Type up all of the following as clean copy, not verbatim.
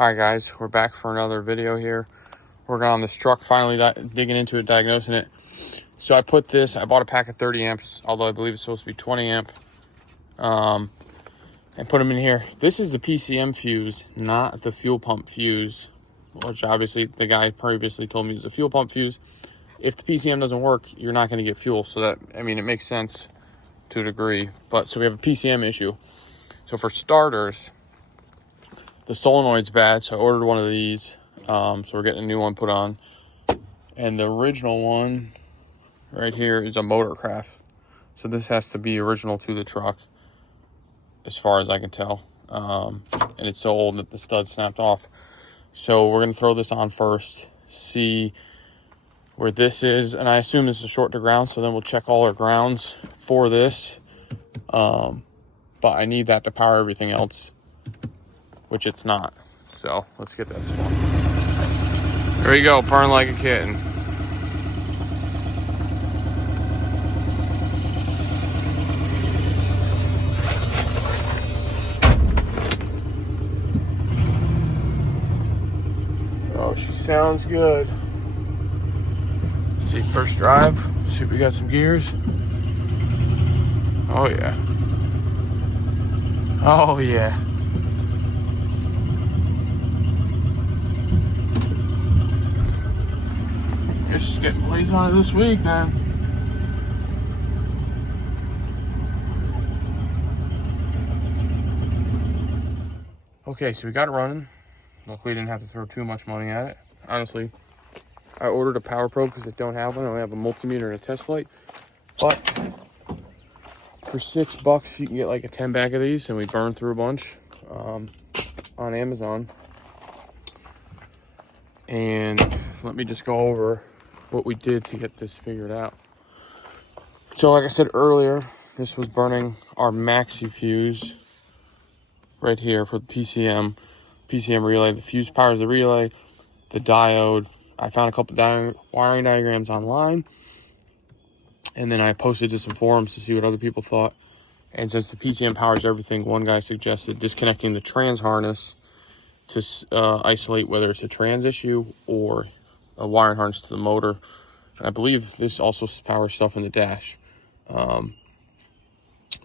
Alright guys, we're back for another video here. Working on this truck, finally digging into it, diagnosing it. So I bought a pack of 30 amps, although I believe it's supposed to be 20 amp. And put them in here. This is the PCM fuse, not the fuel pump fuse, which obviously the guy previously told me was a fuel pump fuse. If the PCM doesn't work, you're not going to get fuel. So that, I mean, it makes sense to a degree. But so we have a PCM issue. So for starters, the solenoid's bad, so I ordered one of these. So we're getting a new one put on. And the original one right here is a Motorcraft. So this has to be original to the truck, as far as I can tell. And it's so old that the stud snapped off. So we're going to throw this on first, see where this is. And I assume this is short to ground, so then we'll check all our grounds for this. But I need that to power everything else, which it's not. So let's get that going. There you go, purring like a kitten. Oh, she sounds good. See, first drive. See if we got some gears. Oh yeah. Oh yeah. Guess she's getting blades on it this week then. Okay, so we got it running. Luckily, didn't have to throw too much money at it. Honestly, I ordered a power probe because I don't have one. I only have a multimeter and a test light. But for $6, you can get like a 10 bag of these, and we burned through a bunch on Amazon. And let me just go over what we did to get this figured out. So like I said earlier, this was burning our Maxi fuse right here for the PCM relay. The fuse powers the relay, the diode. I found a couple wiring diagrams online, and then I posted to some forums to see what other people thought. And since the PCM powers everything, one guy suggested disconnecting the trans harness to isolate whether it's a trans issue or a wiring harness to the motor. And I believe this also powers stuff in the dash.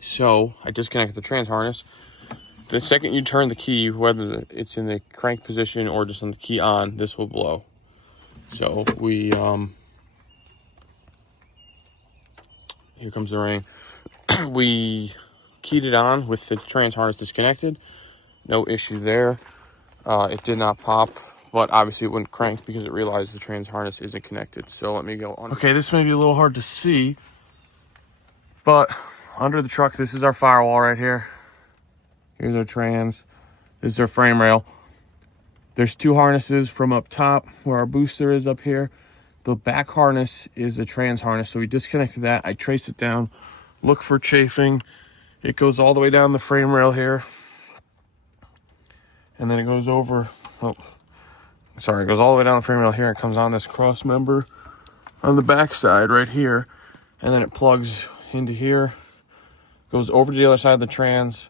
So I disconnected the trans harness. The second you turn the key, whether it's in the crank position or just on the key on, this will blow. So we, here comes the rain. We keyed it on with the trans harness disconnected. No issue there. It did not pop, but obviously it wouldn't crank because it realized the trans harness isn't connected. So let me go on. Okay, this may be a little hard to see, but under the truck, this is our firewall right here. Here's our trans. This is our frame rail. There's two harnesses from up top where our booster is up here. The back harness is a trans harness, so we disconnected that. I traced it down, look for chafing. It goes all the way down the frame rail here. And then it goes over, it goes all the way down the frame rail here. It comes on this cross member on the back side right here. And then it plugs into here, goes over to the other side of the trans,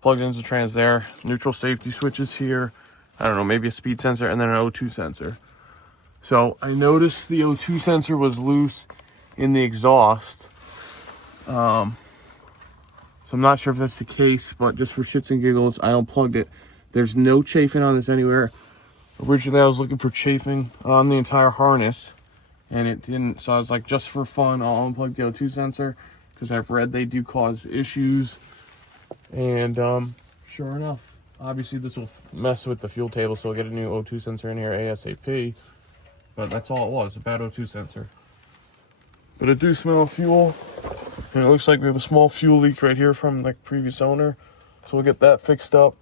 plugs into the trans there. Neutral safety switches here. I don't know, maybe a speed sensor and then an O2 sensor. So I noticed the O2 sensor was loose in the exhaust. So I'm not sure if that's the case, but just for shits and giggles, I unplugged it. There's no chafing on this anywhere. Originally, I was looking for chafing on the entire harness, and it didn't. So I was like, just for fun, I'll unplug the O2 sensor, because I've read they do cause issues. And sure enough, obviously this will mess with the fuel table, so I'll get a new O2 sensor in here ASAP. But that's all it was, a bad O2 sensor. But it do smell of fuel, and it looks like we have a small fuel leak right here from the previous owner. So we'll get that fixed up.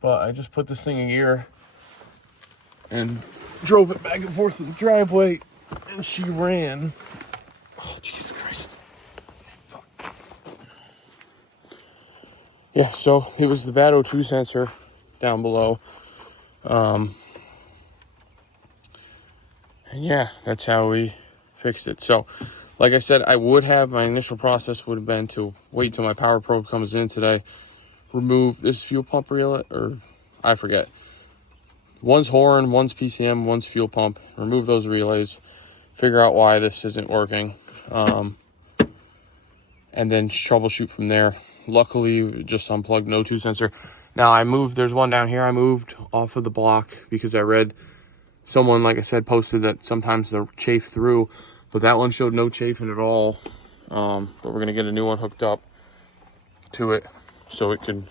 But I just put this thing in gear and drove it back and forth in the driveway, and she ran. Oh, Jesus Christ. Yeah, so it was the bad O2 sensor down below. And yeah, that's how we fixed it. So, like I said, my initial process would have been to wait till my power probe comes in today, remove this fuel pump relay, or I forget, One's horn, one's PCM, one's fuel pump. Remove those relays, figure out why this isn't working, and then troubleshoot from there. Luckily, just unplugged no 2 sensor. Now I moved, there's one down here I moved off of the block because I read someone, like I said, posted that sometimes they're chafed through, but that one showed no chafing at all. But we're gonna get a new one hooked up to it so it can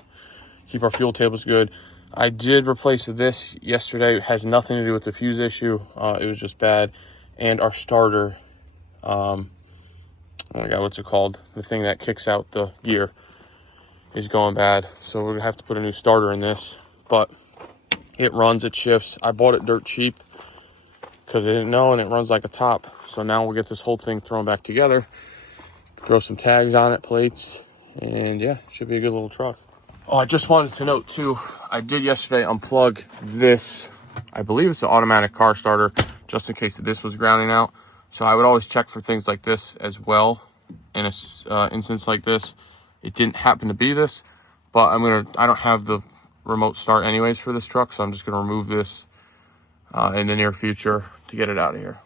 keep our fuel tables good. I did replace this yesterday. It has nothing to do with the fuse issue. It was just bad. And our starter, oh my God, what's it called? The thing that kicks out the gear is going bad. So we're gonna have to put a new starter in this, but it runs, it shifts. I bought it dirt cheap because I didn't know, and it runs like a top. So now we'll get this whole thing thrown back together, throw some tags on it, plates, and yeah, should be a good little truck. Oh, I just wanted to note too, I did yesterday unplug this. I believe it's an automatic car starter, just in case this was grounding out. So I would always check for things like this as well. In a instance like this, it didn't happen to be this, but I don't have the remote start anyways for this truck, so I'm just gonna remove this in the near future to get it out of here.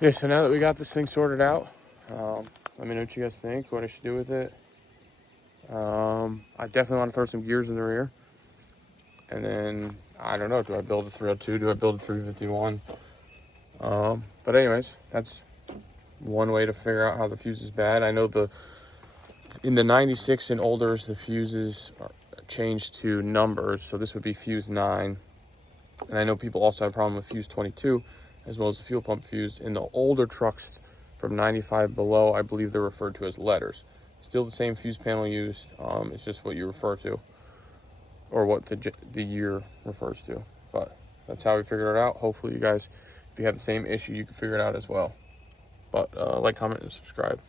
Yeah, so now that we got this thing sorted out, let me know what you guys think, what I should do with it. I definitely want to throw some gears in the rear. And then, I don't know, do I build a 302? Do I build a 351? But anyways, that's one way to figure out how the fuse is bad. I know in the 96 and olders, the fuses are changed to numbers. So this would be fuse 9. And I know people also have a problem with fuse 22, as well as the fuel pump fuse. In the older trucks from 95 below, I believe they're referred to as letters. Still the same fuse panel used, it's just what you refer to, or what the year refers to. But that's how we figured it out. Hopefully you guys, if you have the same issue, you can figure it out as well. But like, comment, and subscribe.